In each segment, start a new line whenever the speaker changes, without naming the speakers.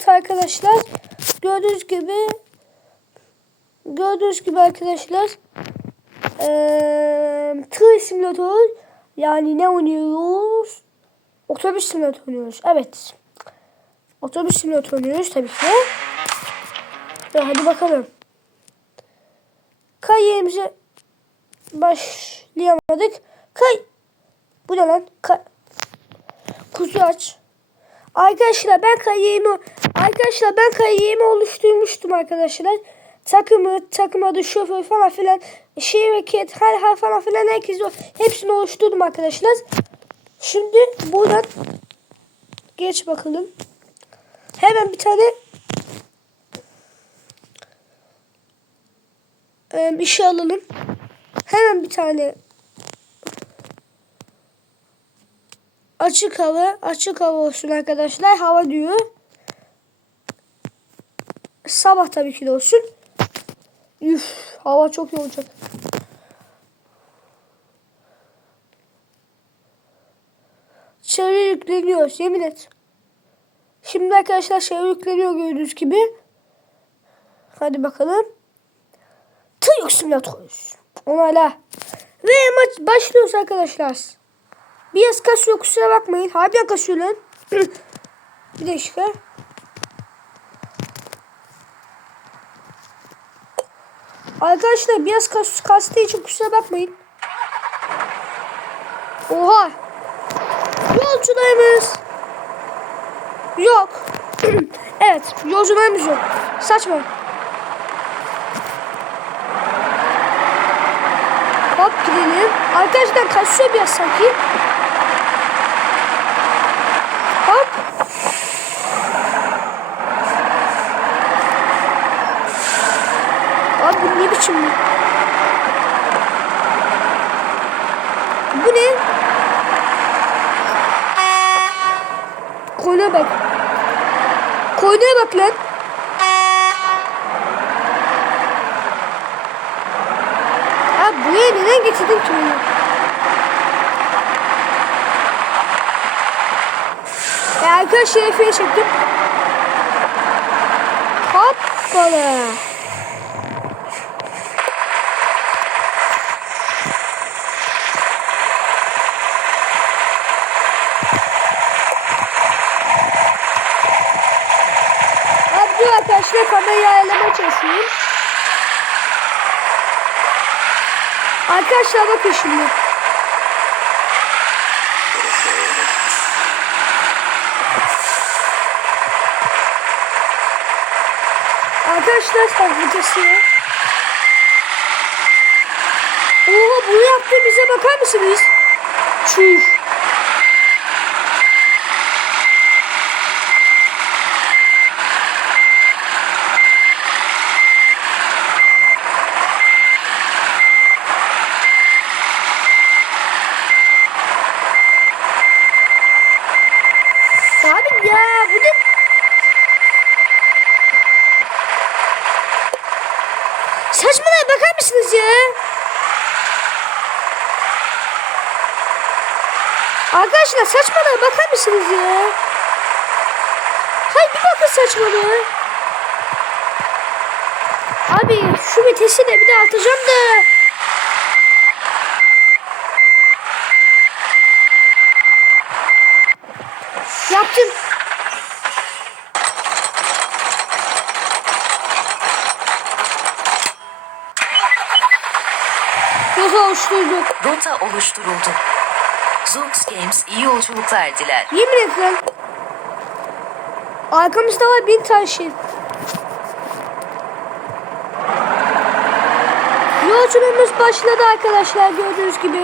Evet arkadaşlar. Gördüğünüz gibi gördüğünüz gibi arkadaşlar eee tır simülatör yani ne oynuyoruz? Otobüs simülatör oynuyoruz. Evet. Otobüs simülatör oynuyoruz tabii ki. Ve hadi bakalım. Kariyerimize başlayamadık. Kay. Bu ne lan? Ka Kuzu aç. Arkadaşlar ben kariyerimi arkadaşlar ben kariyerimi oluşturmuştum arkadaşlar. Takımı, takım adı, şoför falan filan, şirket, her her falan filan herkes hepsini oluşturdum arkadaşlar. Şimdi buradan geç bakalım. Hemen bir tane bir şey alalım. Hemen bir tane açık hava, açık hava olsun arkadaşlar. Hava diyor. Sabah tabii ki de olsun. Üf, hava çok iyi olacak. Çevre yükleniyor, yemin et. Şimdi arkadaşlar çevre yükleniyor gördüğünüz gibi. Hadi bakalım. Tıyık simülatör. Onayla. Ve maç başlıyoruz arkadaşlar. Biraz kasıyor kusura bakmayın. Harbiden kasıyor lan. bir dakika. Arkadaşlar biraz kas, kastığı için kusura bakmayın. Oha. Yolcularımız. Yok. evet yolcularımız yok. Saçma. Hop gidelim. Arkadaşlar kasıyor biraz sanki. Hop. Abi bu ne biçim bu? Ne? Koyuna bak. Koyuna bak lan. Abi buraya neden getirdin ki? Arkadaşlar Efe'ye çektim. Hoppala. Abi dur arkadaşlar kamerayı ayarlamaya çalışıyorum. Arkadaşlar bakın şimdi. Arkadaşlar videosu ya. Oha bunu yaptı bize bakar mısınız? Çüş. Abi ya bu ne? Saçmalaya bakar mısınız ya? Arkadaşlar saçmalaya bakar mısınız ya? Hayır bir bakın saçmalaya. Abi şu vitesi de bir de atacağım da.
Oluşturuldu. Zoox Games iyi yolculuklar diler.
Yemin lan. Arkamızda var bin tane şey. Yolculuğumuz başladı arkadaşlar gördüğünüz gibi.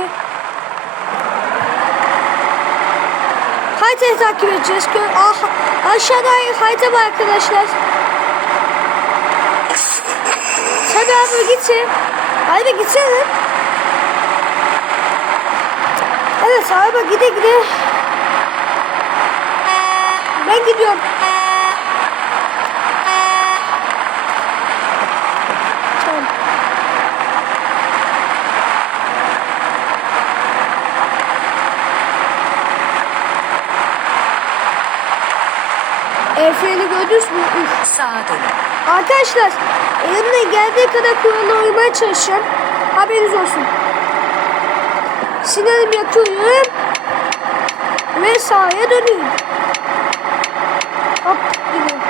Haritayı takip edeceğiz. Gör ah, aşağıda harita var arkadaşlar. Tabi abi gitsin. Hadi gitsene. Evet araba gide gide. Ben gidiyorum. Tamam. El freni gördünüz mü? Üf.
Sağa dönün.
Arkadaşlar elimden geldiği kadar kurala uymaya çalışacağım. Haberiniz olsun. Sinirimi yakıyorum. Ve sağa dönüyorum. Hop gidiyorum.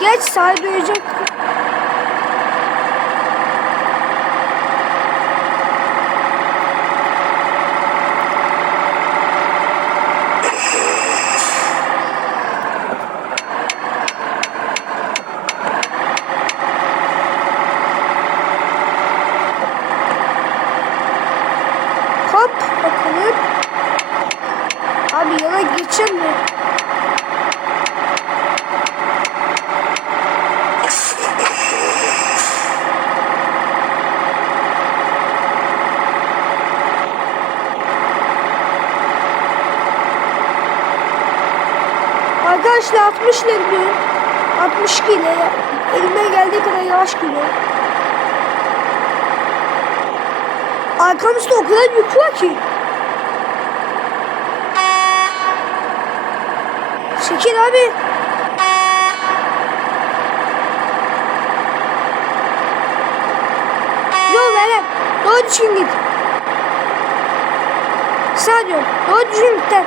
Geç sağa dönecek. Hop bakalım. Abi yana geçeceğim mi? Arkadaşlar 60 ile gidiyorum. 62 ile elime geldiği kadar yavaş gidiyorum. Arkamızda o kadar yük var ki. Şekil abi. Yol verem. Doğru düzgün git. Sağ diyorum. Doğru düzgün git. lan.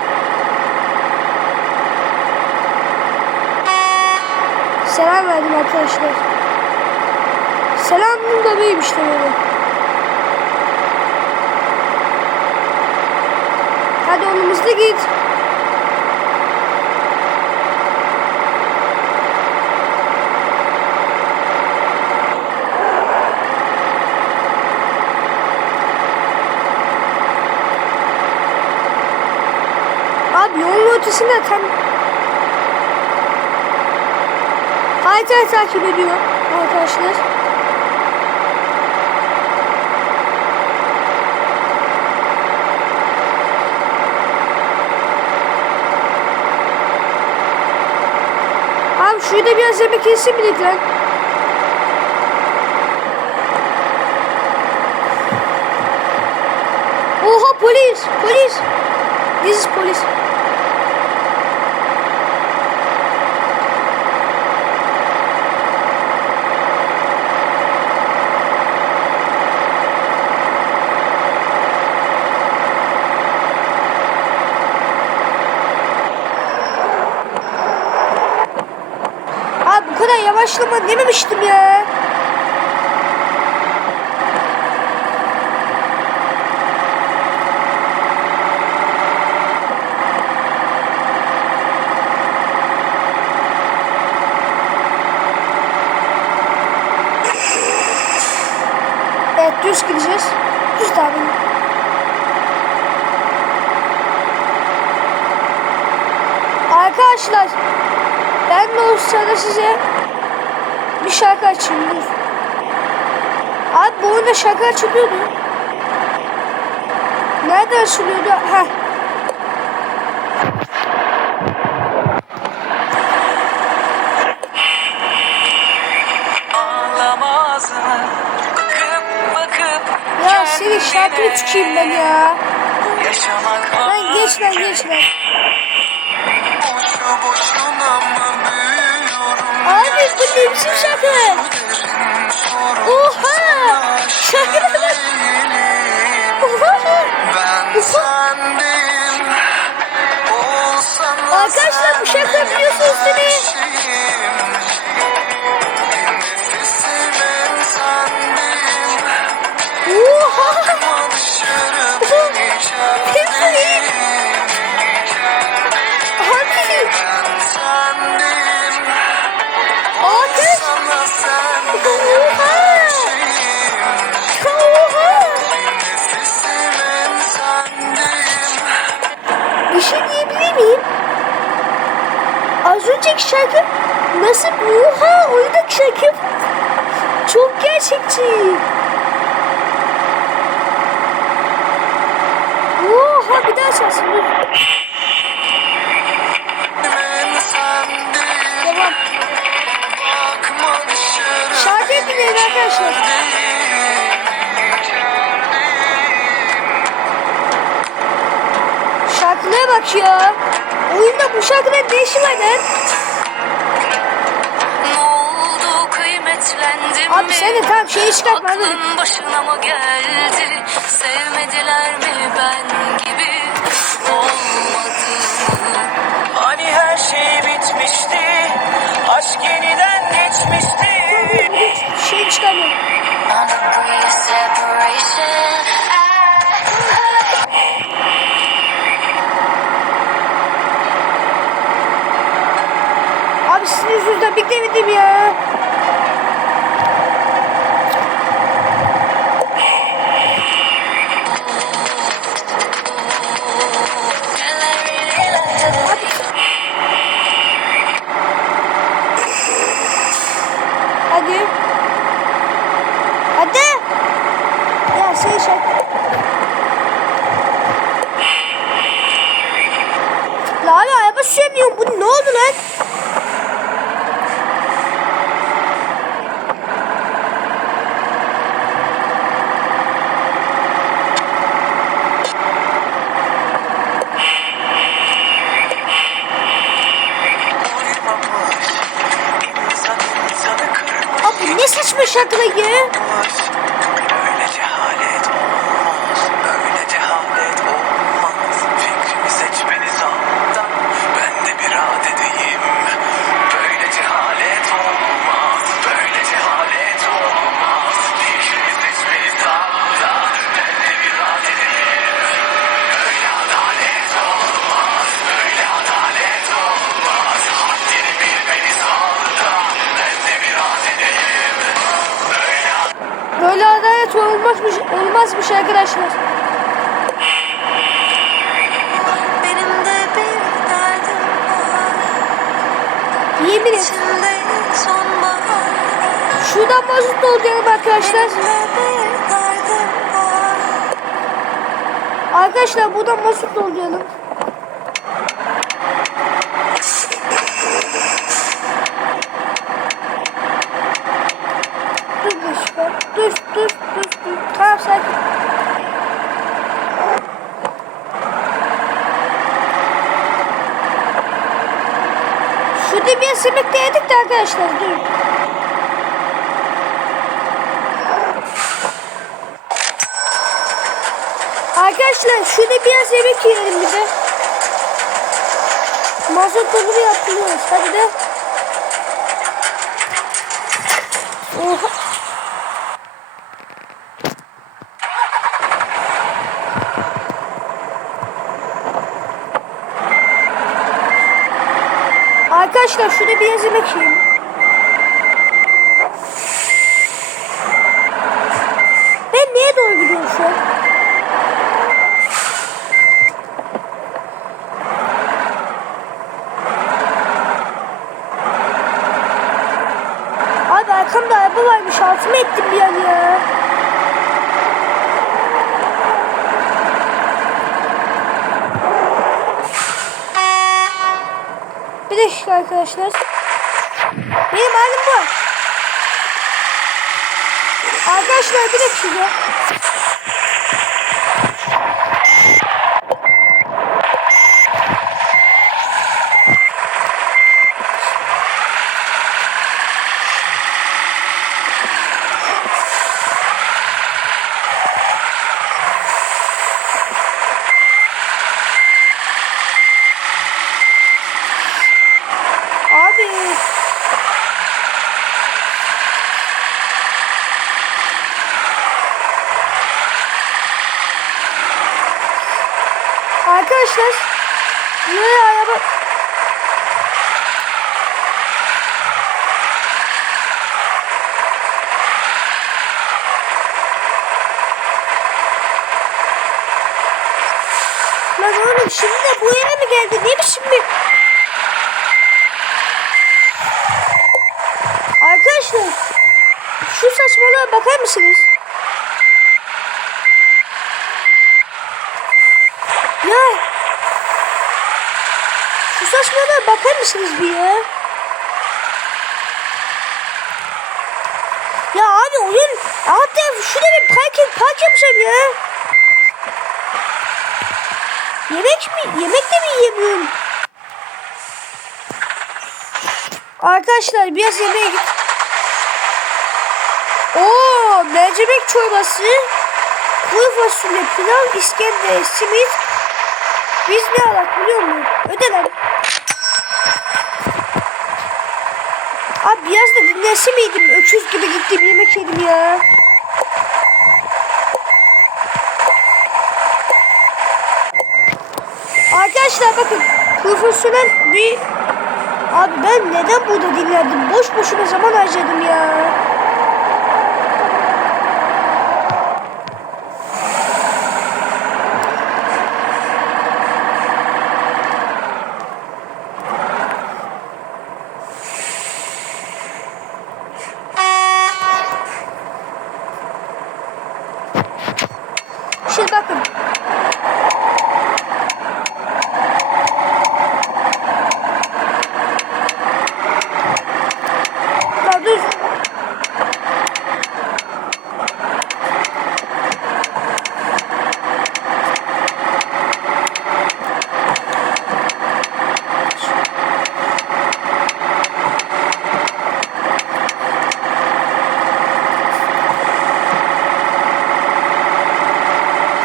Selam verdim arkadaşlar. Selamım da beyim işte böyle. Hadi oğlum hızlı git. Abi yolun ortasında tam Haritayı takip ediyor arkadaşlar. Abi şurada biraz yemek yesin mi lan? Oha polis, polis. This is polis. Abi bu kadar dememiştim ya. Evet düz gideceğiz. Düz tabi. Arkadaşlar ben de o size bir şarkı açayım dur. Abi bu oyunda şarkı açılıyordu. Nerede açılıyordu? Heh. Ya senin şarkını çıkayım ben ya. Lan geç lan geç lan. Abi bu ne biçim nasıl? Oha! Oyundaki şarkı çok gerçekçi. De tamam şeyi çıkartma. hadi.
Aklın başına mı geldi? Sevmediler mi ben gibi? Olmadı?
Hani her şey bitmişti. Aşk yeniden geçmişti.
Şeyi çıkarma.
On the brink of separation,
Abi sizin yüzünüzden beklemedim ya. Olmazmış arkadaşlar.
Benim de bir derdim var.
Yemin et. Şuradan mazot dolduralım arkadaşlar. Arkadaşlar buradan mazot dolduralım. Dur bir dakika. Dur dur dur dur. Tamam sakin. Şurada bir de yedik de arkadaşlar dur. Arkadaşlar şurada biraz yemek yiyelim bir de. Mazot doluru yapıyoruz. Hadi de. Oha. Arkadaşlar şurada biraz yemek yiyelim. Ben neye doğru gidiyorum şu an? Abi arkamda araba varmış altıma ettim bir an ya. Bir dakika arkadaşlar. Benim halim bu. Arkadaşlar bir dakika. Abi. Arkadaşlar. Yine araba. Lan oğlum şimdi de bu yere mi geldi? Ne biçim bir... Arkadaşlar şu saçmalığa bakar mısınız? Ya şu saçmalığa bakar mısınız bir ya? Ya abi oyun tarafı şurada bir park, park yapacağım ya. Yemek mi? Yemek de mi yiyemiyorum? Arkadaşlar biraz yemeğe git. Oo, mercimek çorbası, kuru fasulye, pilav, iskender, simit. Biz ne alak biliyor musun? Öde. Abi biraz da dinlense miydim? Öküz gibi gittim yemek yedim ya. Arkadaşlar bakın profesyonel bir Abi ben neden burada dinlendim? Boş boşuna zaman harcadım ya. Şimdi bakın. Ya dur.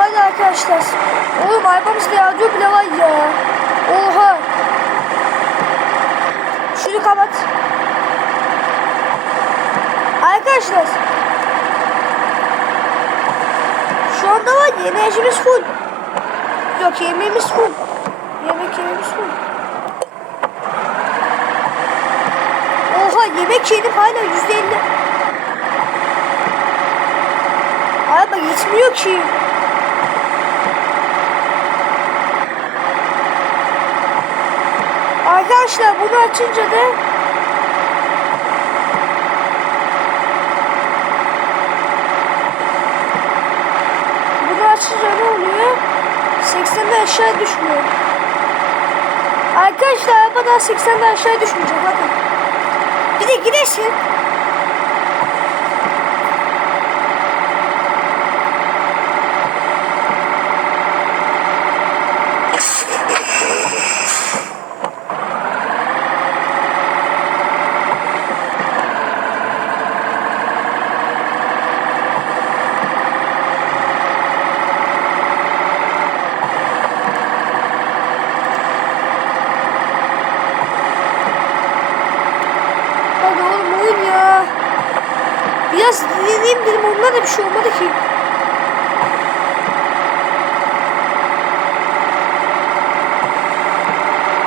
Hadi arkadaşlar. Oğlum arabamızda radyo bile var ya. Oha. Şunu kapat. Arkadaşlar. Şu anda var ya, enerjimiz full. Yok yemeğimiz full. Yemek yemeğimiz full. Oha yemek yedim hala yüzde elli. Araba gitmiyor ki. Arkadaşlar bunu açınca da bunu açınca ne oluyor? 80'den aşağı düşmüyor. Arkadaşlar araba daha 80'den aşağı düşmeyecek bakın. Bir de gidersin. Hadi oğlum oyun ya. Biraz dinleneyim dedim ondan da bir şey olmadı ki.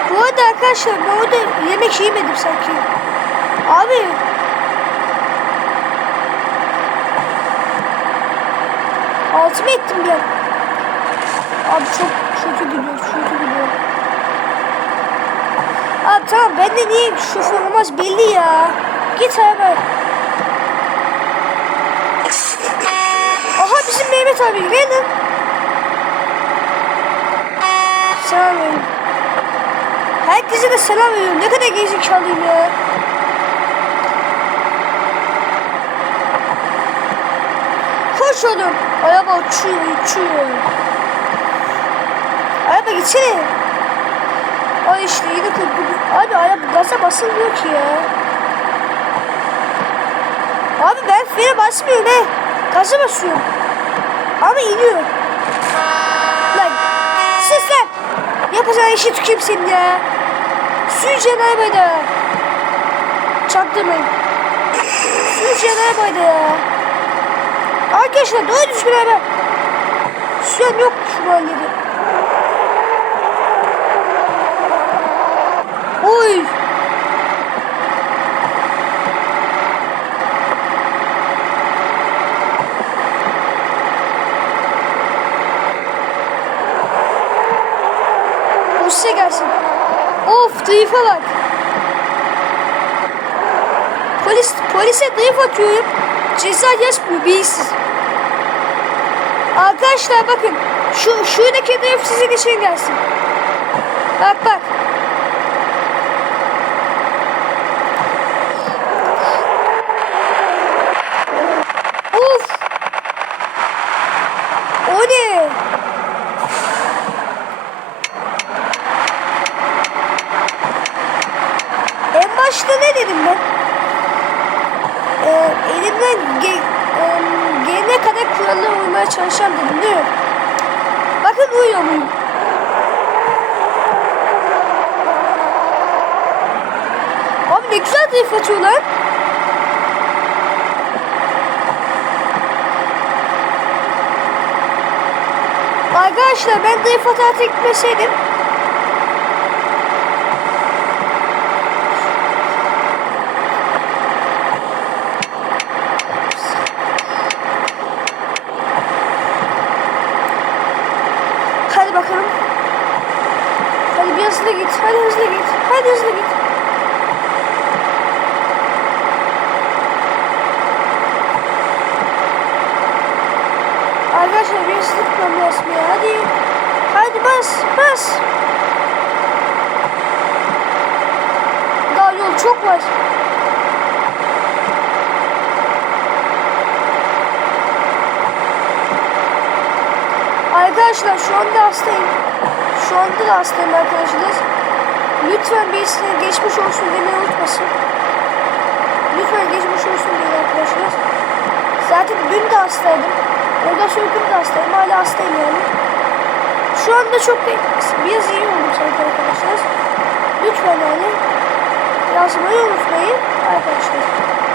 Bu arada arkadaşlar ben orada yemek yemedim sanki. Abi. Altıma ettim bir. Abi çok kötü gidiyor, kötü gidiyor. Abi tamam ben de niye şoför olmaz belli ya. Git abi. Mehmet abi gelin. Selam veriyorum. Herkese de selam veriyorum. Ne kadar gerizekalıyım ya. Koş oğlum. Araba uçuyor uçuyor. Araba gitsene. Ay işte yine kurtulduk. Abi araba gaza basılmıyor ki ya. Abi ben frene basmıyorum he. Gaza basıyorum. Ama iniyor. Lan sus lan. Yapacağın işi tükürüm senin ya. Süreceğin arabayı Çaktırmayın. Arabayı ya. Arkadaşlar doğru düzgün. Şu an yok şu mahallede. Oy. O size gelsin. Of drift'e bak. Polis, polise drift atıyorum. Ceza yazmıyor bilsiz. Arkadaşlar bakın. Şu şuradaki drift sizin için gelsin. Bak bak. Of. O ne? kurallara uymaya çalışacağım dedim değil mi? Bakın uyuyor muyum? Abi ne güzel drift atıyor lan. Arkadaşlar ben drift hata tekmeseydim Hadi bakalım. Hadi bir hızlı git. Hadi hızlı git. Hadi hızlı git. Arkadaşlar bir hızlı gitmem lazım ya. Hadi. Hadi bas. Bas. Daha yol çok var. Arkadaşlar şu anda hastayım. Şu anda da hastayım arkadaşlar. Lütfen birisine geçmiş olsun demeyi unutmasın. Lütfen geçmiş olsun deyin arkadaşlar. Zaten dün de hastaydım. Ondan sonra dün de hastayım. Hala hastayım yani. Şu anda çok. Biraz iyi oldum sanki arkadaşlar. Lütfen yani. Yazmayı unutmayın arkadaşlar.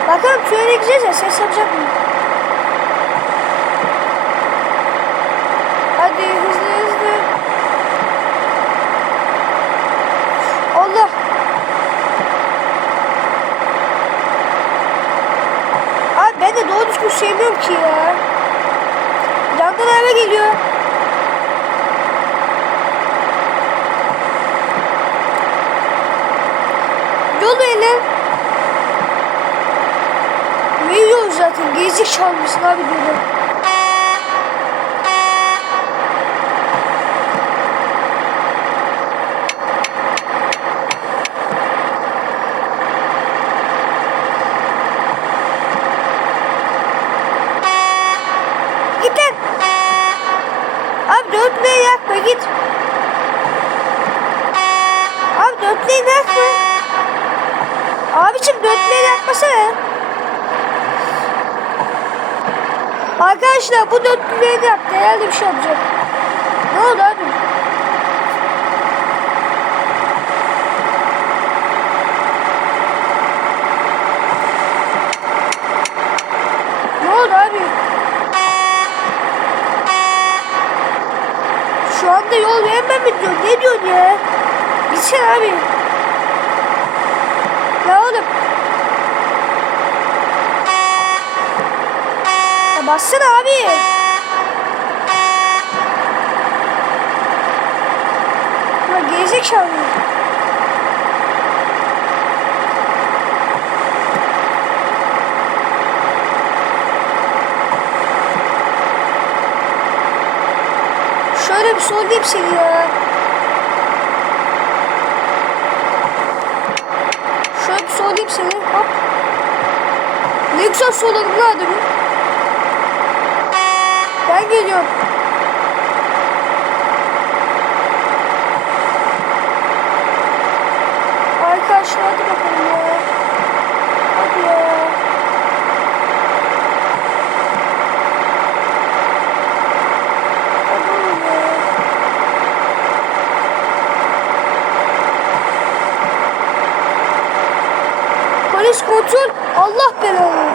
Bakalım tünele gideceğiz ya ses yapacak mı? Hadi hızlı hızlı. Allah. Abi ben de doğru düzgün sevmiyorum ki ya. Yandan eve geliyor. Yolu ele. Veriyor zaten. Gezecek çalmışsın abi diyorlar. Git lan. Abi dörtlüğe yakma git. Abi dörtlüğe yakma. Abicim dörtlüğe yakmasana. Arkadaşlar bu dörtlüğe de yaptı. Herhalde bir şey yapacak. Ne oldu abi? Ne oldu abi? Şu anda yol vermem mi diyor? Ne diyorsun ya? Gitsene abi. Ya oğlum. Ya bassana abi. Ya gerizekalı. Şöyle bir sollayayım seni ya. Şöyle bir sollayayım seni. Hop. Ne güzel solladım lan adamı. Ben geliyorum. Arkadaşlar hadi bakalım ya. Hadi ya. Polis kontrol. Allah belanı.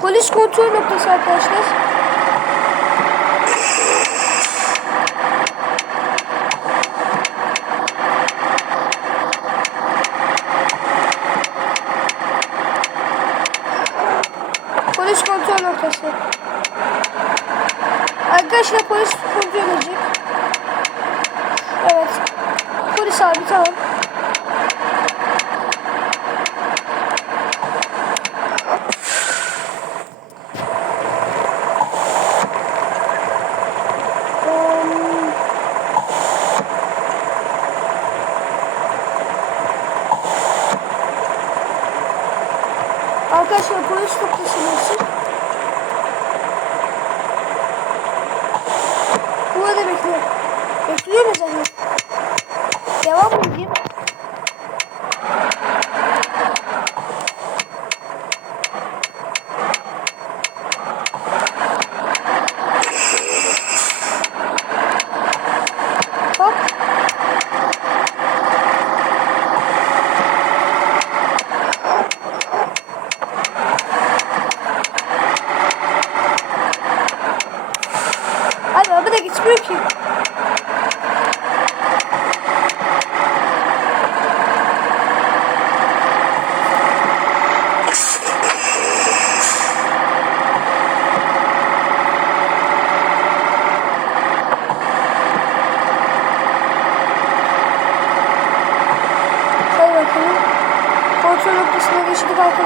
Polis kontrol noktası arkadaşlar. Polis kontrol noktası. Arkadaşlar polis kontrol edecek. Evet. Polis abi tamam. Um, Arkadaşlar polis noktasındasın. Bu arada bekliyor. Bekliyor mu zaten? Devam mı edeyim? Gitmiyor ki. Hadi bakalım. Kontrol noktasına geçtik arkadaşlar.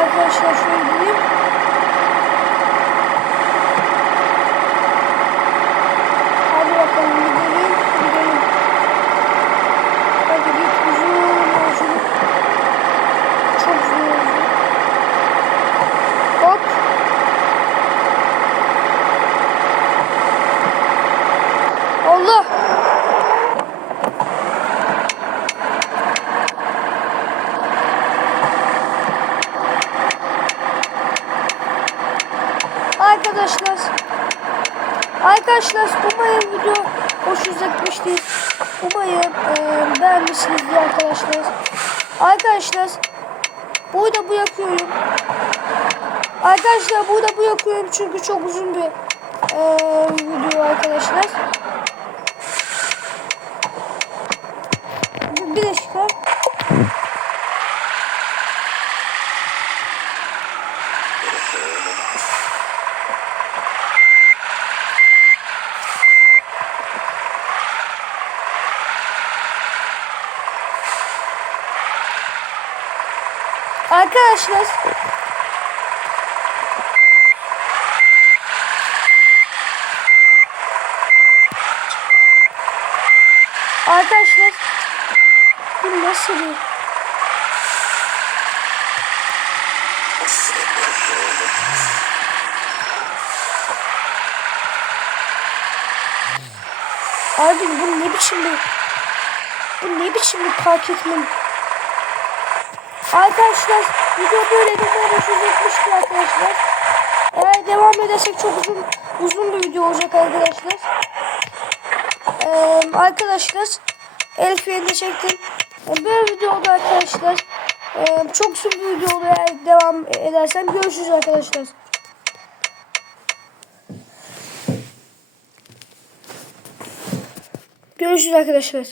Arkadaşlar şöyle gideyim. Hadi bakalım gidelim. Gidelim. Hadi git uzun yolculuk. Çok uzun yolculuk. Hop. Allah. Arkadaşlar Arkadaşlar umarım video hoşunuza gitmiştir. Umarım e, beğenmişsinizdir arkadaşlar. Arkadaşlar burada bırakıyorum. Arkadaşlar burada bırakıyorum çünkü çok uzun bir e, video arkadaşlar. Bir, bir dakika. Arkadaşlar Arkadaşlar bu nasıl bir Abi bu ne biçim bir bu ne biçim bir park etme Arkadaşlar video böyle de böyle hoşunuza gitmiştir arkadaşlar. Eğer devam edersek çok uzun uzun bir video olacak arkadaşlar. Ee, arkadaşlar el freni çektim. Böyle video oldu arkadaşlar. Ee, çok uzun bir video olur eğer devam edersem. Görüşürüz arkadaşlar. Görüşürüz arkadaşlar.